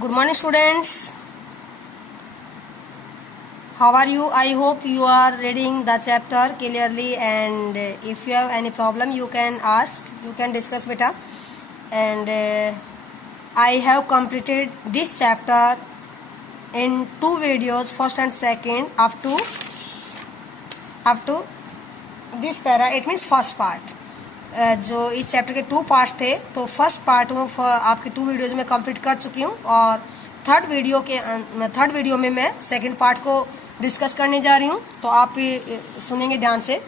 Good morning, students. How are you? I hope you are reading the chapter clearly, and if you have any problem, you can ask, you can discuss, beta. And I have completed this chapter in two videos, first and second, up to this para. It means first part. जो इस chapter के two parts थे, तो first part वो आपके two videos में complete कर चुकी हूँ, और थर्ड वीडियो में मैं सेकंड पार्ट को डिस्कस करने जा रही हूँ। तो आप सुनेंगे ध्यान से।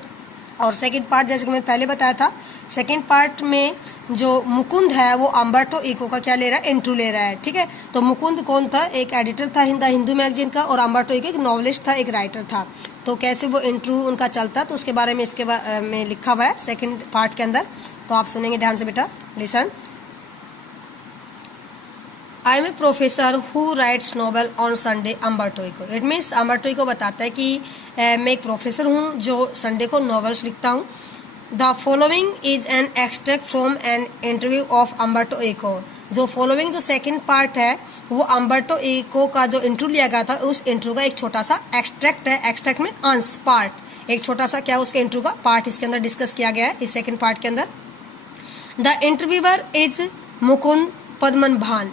और सेकंड पार्ट, जैसे कि मैंने पहले बताया था, सेकंड पार्ट में जो मुकुंद है वो अम्बर्टो इको का क्या ले रहा है, इंट्रो ले रहा है। ठीक है, तो मुकुंद कौन था? एक एडिटर था हिंदू मैगजीन का, और अम्बर्टो इको एक नॉवलिस्ट था, एक राइटर था। तो कैसे वो इंट्रो उनका चलता, तो उसके बारे में इसके में लिखा हुआ है सेकंड पार्ट के अंदर। तो आप सुनेंगे ध्यान से बेटा, listen. I am a professor who writes novel on Sunday, Umberto Eco. It means Umberto Eco बताता है कि मैं एक प्रोफेसर हूँ जो संडे को नॉवेल्स लिखता हूँ। The following is an extract from an interview of Umberto Eco. जो फॉलोइंग जो सेकंड पार्ट है वो अम्बर्टो इको का जो इंटरव्यू लिया गया था, उस इंटरव्यू का एक छोटा सा एक्सट्रैक्ट है। एक्सट्रैक्ट में अंश, पार्ट, एक छोटा सा क्या उसके इंटरव्यू का पार्ट इसके अंदर डिस्कस किया गया है इस सेकंड पार्ट के अंदर। The interviewer is Mukund Padmanabhan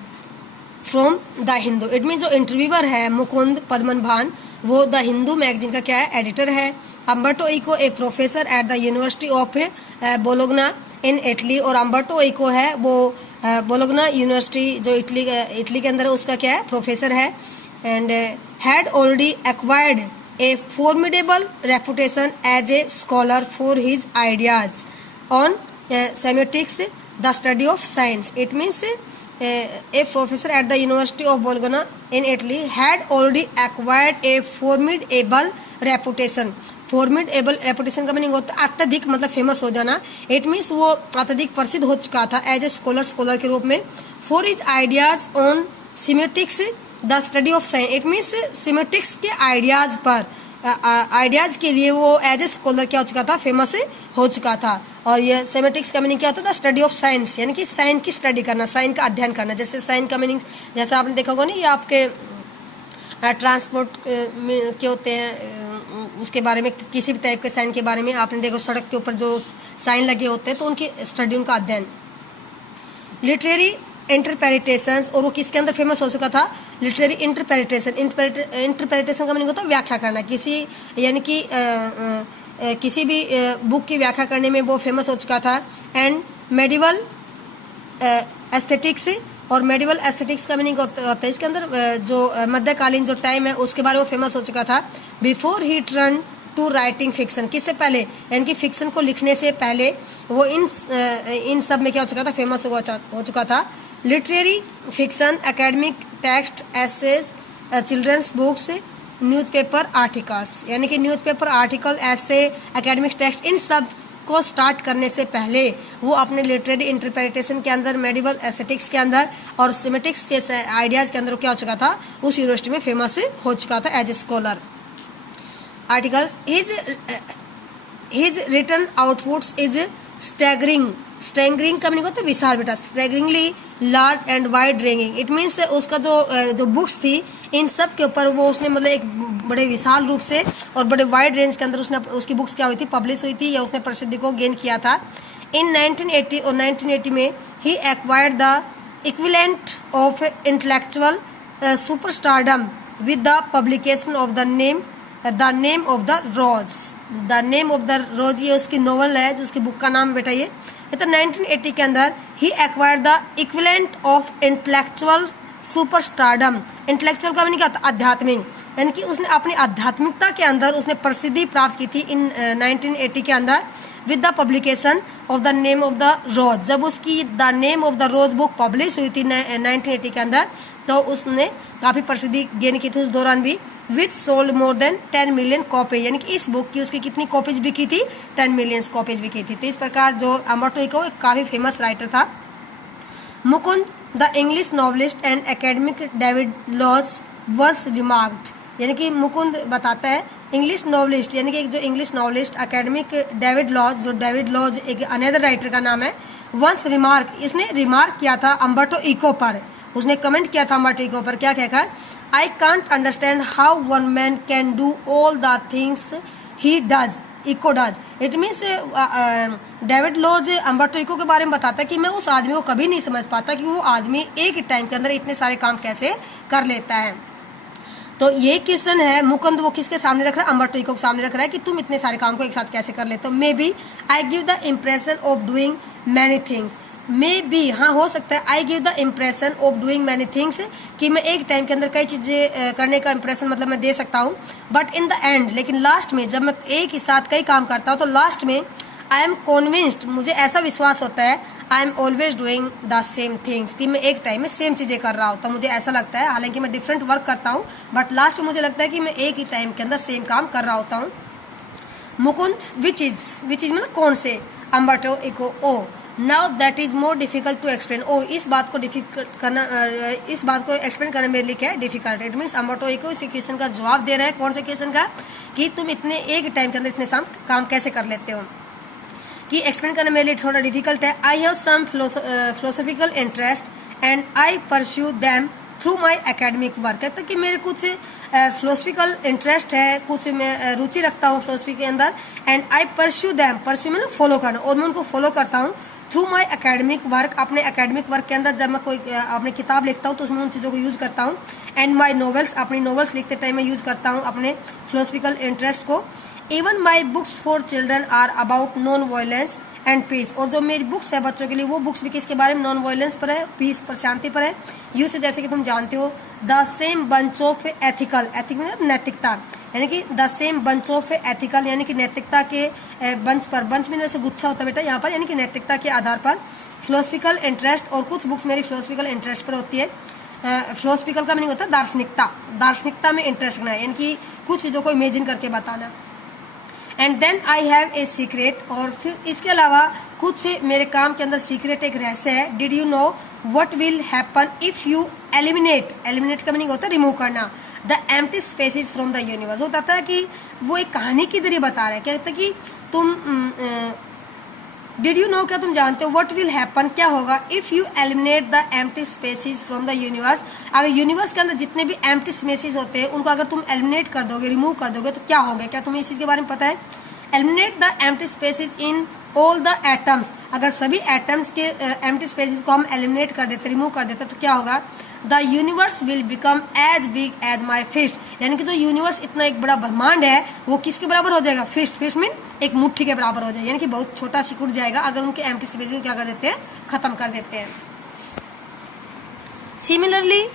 from the Hindu. It mean जो इंटरव्यूअर है मुकुंद पद्मनाभन, वो द हिंदू मैगजीन का क्या है, एडिटर है। अम्बर्टो इको एक professor at the university of Bologna in Italy, और अम्बर्टो इको है वो बोलोग्ना यूनिवर्सिटी जो इटली के अंदर उसका क्या है, प्रोफेसर है। And had already acquired a formidable reputation as a scholar for his ideas on semiotics, the study of signs. It means a professor at the University of Bologna in Italy had already acquired a formidable reputation. formidable reputation का मीनिंग होता है अत्यधिक, मतलब famous हो जाना। It means वो अत्यधिक प्रसिद्ध हो चुका था एज ए स्कॉलर के रूप में। For his ideas on सिमेटिक्स, the study of signs. It means सिमेटिक्स के आइडियाज पर, आइडियाज के लिए वो एज ए स्कॉलर क्या हो चुका था, फेमस हो चुका था। और ये सेमेटिक्स का मीनिंग क्या होता था, स्टडी ऑफ साइंस, यानी कि साइंस की स्टडी करना, साइंस का अध्ययन करना। जैसे साइंस का मीनिंग जैसे आपने देखा होगा ना, ये आपके ट्रांसपोर्ट के होते हैं, उसके बारे में किसी भी टाइप के साइन के बारे में आपने देखो, सड़क के ऊपर जो साइन लगे होते हैं तो उनकी स्टडी, उनका अध्ययन। लिटरेरी इंटरप्रिटेशंस, और वो किसके अंदर फेमस हो चुका था, लिटरेरी इंटरप्रिटेशन। इंटरप्रिटेशन का मीनिंग होता है व्याख्या करना, किसी यानी कि किसी भी बुक की व्याख्या करने में वो फेमस हो चुका था। एंड मेडिवल एस्थेटिक्स, और मेडिवल एस्थेटिक्स का मीनिंग होता है इसके अंदर जो मध्यकालीन जो टाइम है उसके बारे में वो फेमस हो चुका था। Before he turn to writing fiction, किससे पहले, यानी कि फिक्शन को लिखने से पहले वो इन सब में क्या हो चुका था, फेमस हो चुका था। Literary fiction, academic text, essays, children's books, newspaper articles, यानी कि न्यूज़पेपर आर्टिकल, ऐसे, एकेडमिक टेक्स्ट, इन सब को स्टार्ट करने से पहले वो अपने लिटरेरी इंटरप्रिटेशन के अंदर, मेडिवल एस्थेटिक्स के अंदर और सिमेटिक्स के आइडियाज के अंदर क्या हो चुका था, उस यूनिवर्सिटी में फेमस हो चुका था as a scholar. Articles, his written outputs is staggering. Staggering का मीनिंग होता है विशाल बेटा, staggeringly large and wide ranging. It means उसका जो बुक्स थी, इन सब के ऊपर वो उसने मतलब एक बड़े विशाल रूप से और बड़े वाइड रेंज के अंदर उसकी बुक्स क्या हुई थी, पब्लिश हुई थी, या उसने प्रसिद्धि को गेन किया था। इन 1980 और 1980 में ही acquired the equivalent of intellectual superstardom with the publication of the Name of the Rose. The Name of the Rose, ये उसकी नॉवल है, जो उसकी बुक का नाम बेटा ये तो 1980 के अंदर ही acquired the equivalent of intellectual superstardom. Intellectual का मीनिंग क्या होता है, आध्यात्मिक, यानी कि उसने अपनी आध्यात्मिकता के अंदर उसने प्रसिद्धि प्राप्त की थी इन 1980 के अंदर with the publication of the Name of the Rose. जब उसकी the Name of the Rose book publish हुई थी 1980 के अंदर, तो उसने काफी प्रसिद्धि गेन की थी उस दौरान भी। Which sold more than 10 million copy, यानी कि इस बुक की उसकी कितनी कॉपीज बिकी थी, 10 मिलियन कॉपीज बिकी थी। तो इस प्रकार जो अम्बर्टो इको एक काफी फेमस राइटर था। Mukund the English novelist and academic David Lodge once remarked, यानी कि मुकुंद बताता है इंग्लिश नॉवलिस्ट, यानी कि एक जो English novelist academic David Lodge, जो डेविड लॉज एक अनदर राइटर का नाम है, वंस रिमार्क, इसने रिमार्क किया था अम्बर्टो इको पर। उसने कमेंट किया था अम्बर्टो इको पर, क्या कहकर, I can't understand how one man can do all the things he does, Eco does. It means David Lodge Umberto Eco के बारे में बताता है कि मैं उस आदमी को कभी नहीं समझ पाता कि वो आदमी एक टाइम के अंदर इतने सारे काम कैसे कर लेता है। तो ये क्वेश्चन है मुकुंद वो किसके सामने रख रहा है, अम्बर्टो इको के सामने रख रहा है कि तुम इतने सारे काम को एक साथ कैसे कर लेते हो। Maybe I give the impression of doing many things, maybe हाँ हो सकता है, I give the impression of doing many things कि मैं एक टाइम के अंदर कई चीज़ें करने का इम्प्रेशन मतलब मैं दे सकता हूँ, बट इन द एंड, लेकिन लास्ट में जब मैं एक ही साथ कई काम करता हूँ तो लास्ट में आई एम कॉन्विंस्ड, मुझे ऐसा विश्वास होता है, I am always doing the same things कि मैं एक टाइम में सेम चीज़ें कर रहा होता हूँ, मुझे ऐसा लगता है, हालांकि मैं डिफरेंट वर्क करता हूँ बट लास्ट में मुझे लगता है कि मैं एक ही टाइम के अंदर सेम काम कर रहा होता हूँ। मुकुंद विच इज मतलब कौन से, Umberto Eco oh now that is more difficult to explain, oh इस बात को डिफिकल्ट करना, इस बात को एक्सप्लेन करना मेरे लिए क्या है, difficult. It means Umberto Eco इस क्वेश्चन का जवाब दे रहा है, कौन से क्वेश्चन का, कि तुम इतने एक टाइम के अंदर इतने काम कैसे कर लेते हो, कि एक्सप्लेन करना मेरे लिए थोड़ा डिफिकल्ट है। I have some philosophical interest and I pursue them through my academic work, कहता कि मेरे कुछ फिलोसफिकल इंटरेस्ट है, कुछ मैं रुचि रखता हूँ फिलोसफी के अंदर, and I pursue them, pursue मतलब फॉलो करना, और मैं उनको फॉलो करता हूँ थ्रू माई एकेडमिक वर्क, अपने एकेडमिक वर्क के अंदर जब मैं कोई अपनी किताब लिखता हूँ तो उसमें उन चीज़ों को यूज करता हूँ, एंड माई नॉवेल्स, अपनी नॉवेल्स लिखते टाइम मैं यूज करता हूँ अपने फिलोसफिकल इंटरेस्ट को। Even my books for children are about non violence and peace, और जो मेरी बुक्स है बच्चों के लिए वो बुक्स भी किसके बारे में, नॉन वायलेंस पर है, पीस पर, शांति पर है। यू से जैसे कि तुम जानते हो, the same bunch of ethical, ethic मतलब नैतिकता, यानी कि the same bunch of ethical यानी कि नैतिकता के बंच पर, बंच में जैसे गुच्छा होता है बेटा यहाँ पर, यानी कि नैतिकता के आधार पर फिलोसफिकल इंटरेस्ट, और कुछ बुक्स मेरी फिलोसफिकल इंटरेस्ट पर होती है। फिलोसफिकल का मीनिंग होता है दार्शनिकता, दार्शनिकता में इंटरेस्ट रखना, यानी कि कुछ चीज़ों को इमेजिन करके बताना। And then I have a secret, और फिर इसके अलावा कुछ मेरे काम के अंदर सीक्रेट एक रहस्य है। Did you know what will happen if you eliminate, eliminate का मीनिंग होता है रिमूव करना, the empty spaces from the universe. वो बताता है कि वो एक कहानी के जरिए बता रहे हैं, क्या कहते हैं कि तुम डिड यू नो, क्या तुम जानते हो, व्हाट विल हैपन क्या होगा, if you eliminate the empty spaces from the universe, अगर यूनिवर्स के अंदर जितने भी एम्प्टी स्पेसेस होते हैं उनको अगर तुम एलिमिनेट कर दोगे, रिमूव कर दोगे तो क्या होगा, क्या तुम्हें इस चीज के बारे में पता है। Eliminate the empty spaces in all the atoms, अगर सभी एटम्स के एम्प्टी स्पेसेस को हम एलिमिनेट कर देते, रिमूव कर देते तो क्या होगा, the universe will become as big as my fist, यानी कि जो यूनिवर्स इतना एक बड़ा ब्रह्मांड है वो किसके बराबर हो जाएगा, फिस्ट, फिस्ट मीन एक मुट्ठी के बराबर हो जाएगा, यानी कि बहुत छोटा सिकुड़ जाएगा अगर उनके एम्प्टी स्पेसेस को क्या कर देते हैं, खत्म कर देते हैं। सिमिलरली,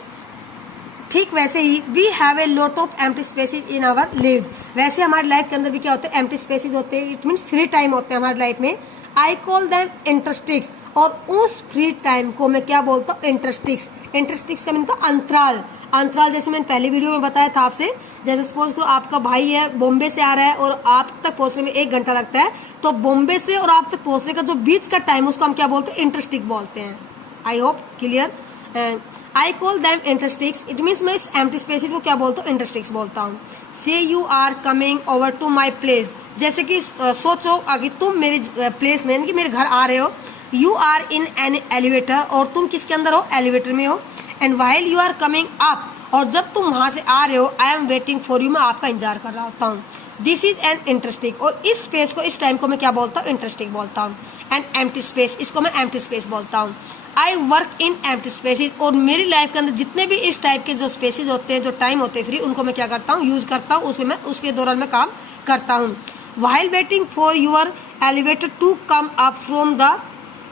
ठीक वैसे ही, we have a lot of empty spaces in our lives, वैसे हमारी लाइफ के अंदर भी क्या होते हैं, एम्प्टी स्पेसेस होते हैं, इट मीन्स फ्री टाइम होते हैं हमारी लाइफ में। आई कॉल दैम इंटरस्टिक्स, और उस फ्री टाइम को मैं क्या बोलता हूँ, इंटरस्टिक्स। इंटरस्टिक्स का मतलब अंतराल, अंतराल जैसे मैंने पहले वीडियो में बताया था आपसे, जैसे सपोज करो आपका भाई है बॉम्बे से आ रहा है और आप तक पहुंचने में 1 घंटा लगता है, तो बॉम्बे से और आप तक पहुंचने का जो बीच का टाइम उसको हम क्या बोलते हैं, इंटरस्टिक बोलते हैं। I hope clear. I call them interstices, it means मैं इस एम्प्टी स्पेसेस को क्या बोलता हूँ, इंटरस्टिक्स बोलता हूँ। Say you are coming over to my place, जैसे कि सोचो अगर तुम मेरे प्लेस में यानी कि मेरे घर आ रहे हो, you are in an elevator, और तुम किसके अंदर हो, एलिवेटर में हो, and while you are coming up, और जब तुम वहां से आ रहे हो, I am waiting for you, मैं आपका इंतजार कर रहा होता हूँ। दिस इज एन इंटरस्टिक, और इस स्पेस को, इस टाइम को मैं क्या बोलता हूँ, इंटरस्टिक बोलता हूँ। एंड एम्प्टी स्पेस, इसको मैं एम्प्टी स्पेस बोलता हूँ। I work in empty spaces, और मेरी लाइफ के अंदर जितने भी इस टाइप के जो स्पेसेस होते हैं, जो टाइम होते हैं फ्री, उनको मैं क्या करता हूँ, यूज करता हूँ, उसमें मैं उसके दौरान मैं काम करता हूँ। While waiting for your elevator to come up from the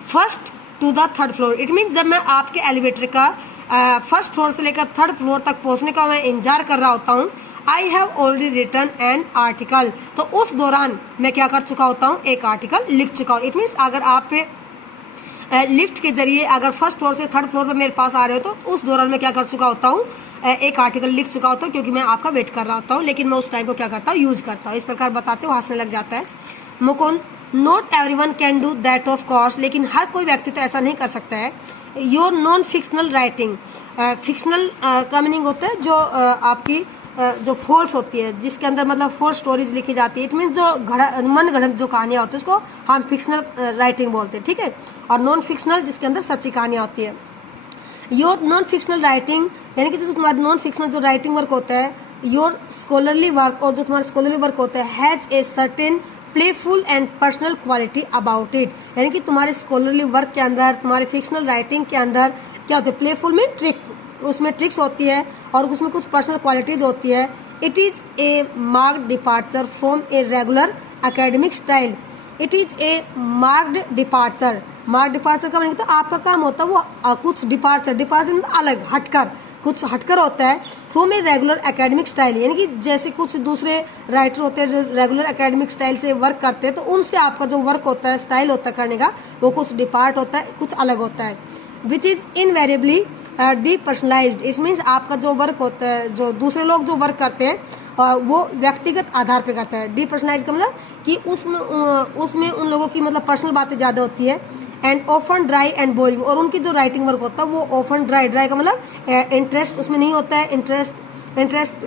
first to the third floor, it mean जब मैं आपके एलिवेटर का फर्स्ट फ्लोर से लेकर थर्ड फ्लोर तक पहुंचने का मैं इंतजार कर रहा होता हूँ। I have already written an article, तो उस दौरान मैं क्या कर चुका होता हूँ, एक आर्टिकल लिख चुका हूँ। इट मीन्स अगर आप लिफ्ट के जरिए अगर फर्स्ट फ्लोर से थर्ड फ्लोर पर मेरे पास आ रहे हो तो उस दौरान मैं क्या कर चुका होता हूँ, एक आर्टिकल लिख चुका होता हूँ, क्योंकि मैं आपका वेट कर रहा होता हूँ, लेकिन मैं उस टाइम को क्या करता हूँ, यूज करता हूँ। इस प्रकार बताते हो हंसने लग जाता है। Mukund, not everyone can do that of course, लेकिन हर कोई व्यक्ति तो ऐसा नहीं कर सकता है। Your non fictional writing, fictional का मीनिंग होता है जो आपकी जो फोर्स होती है, जिसके अंदर मतलब फोर्स स्टोरीज लिखी जाती है, इट मीन जो मन गढ़ंत जो कहानियां होती है उसको हम फिक्शनल राइटिंग बोलते हैं, ठीक है। और नॉन फिक्शनल जिसके अंदर सच्ची कहानियां होती है। योर नॉन फिक्शनल राइटिंग, यानी कि जो तुम्हारा नॉन फिक्शनल जो राइटिंग वर्क होता है, योर स्कॉलरली वर्क, और जो तुम्हारा स्कॉलरली वर्क होता है, has a certain playful and personal quality about it, यानी कि तुम्हारे स्कॉलरली वर्क के अंदर, तुम्हारे फिक्शनल राइटिंग के अंदर क्या होता है, प्लेफुल में ट्रिक, उसमें ट्रिक्स होती है और उसमें कुछ पर्सनल क्वालिटीज होती है। It is a marked departure from a regular academic style, it is a marked departure, marked departure का मतलब तो आपका काम होता है वो कुछ डिपार्चर, डिपार्चर मतलब अलग, हटकर, कुछ हटकर होता है, from a regular academic style, यानी कि जैसे कुछ दूसरे राइटर होते हैं जो रेगुलर एकेडमिक स्टाइल से वर्क करते हैं, तो उनसे आपका जो वर्क होता है, स्टाइल होता है करने का, वो कुछ डिपार्ट होता है, कुछ अलग होता है। Which is invariably the personalised, इस मीन्स आपका जो वर्क होता है, जो दूसरे लोग जो वर्क करते हैं वो व्यक्तिगत आधार पे करता है। डीपर्सनलाइज का मतलब कि उसमें उन लोगों की मतलब पर्सनल बातें ज़्यादा होती है। And often dry and boring, और उनकी जो राइटिंग वर्क होता है वो ऑफन ड्राई, ड्राई का मतलब इंटरेस्ट उसमें नहीं होता है, इंटरेस्ट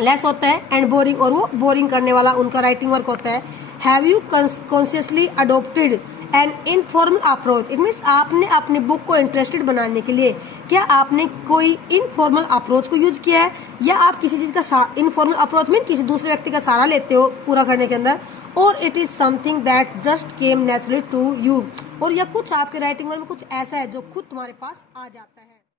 लेस होता है, एंड बोरिंग, और वो बोरिंग करने वाला उनका राइटिंग वर्क होता है। Have you consciously adopted an informal approach, it means आपने अपने बुक को इंटरेस्टेड बनाने के लिए क्या आपने कोई इनफॉर्मल अप्रोच को यूज किया है, या आप किसी चीज का इनफॉर्मल अप्रोच में किसी दूसरे व्यक्ति का सहारा लेते हो पूरा करने के अंदर, और it is something that just came naturally to you, और या कुछ आपके राइटिंग में कुछ ऐसा है जो खुद तुम्हारे पास आ जाता है।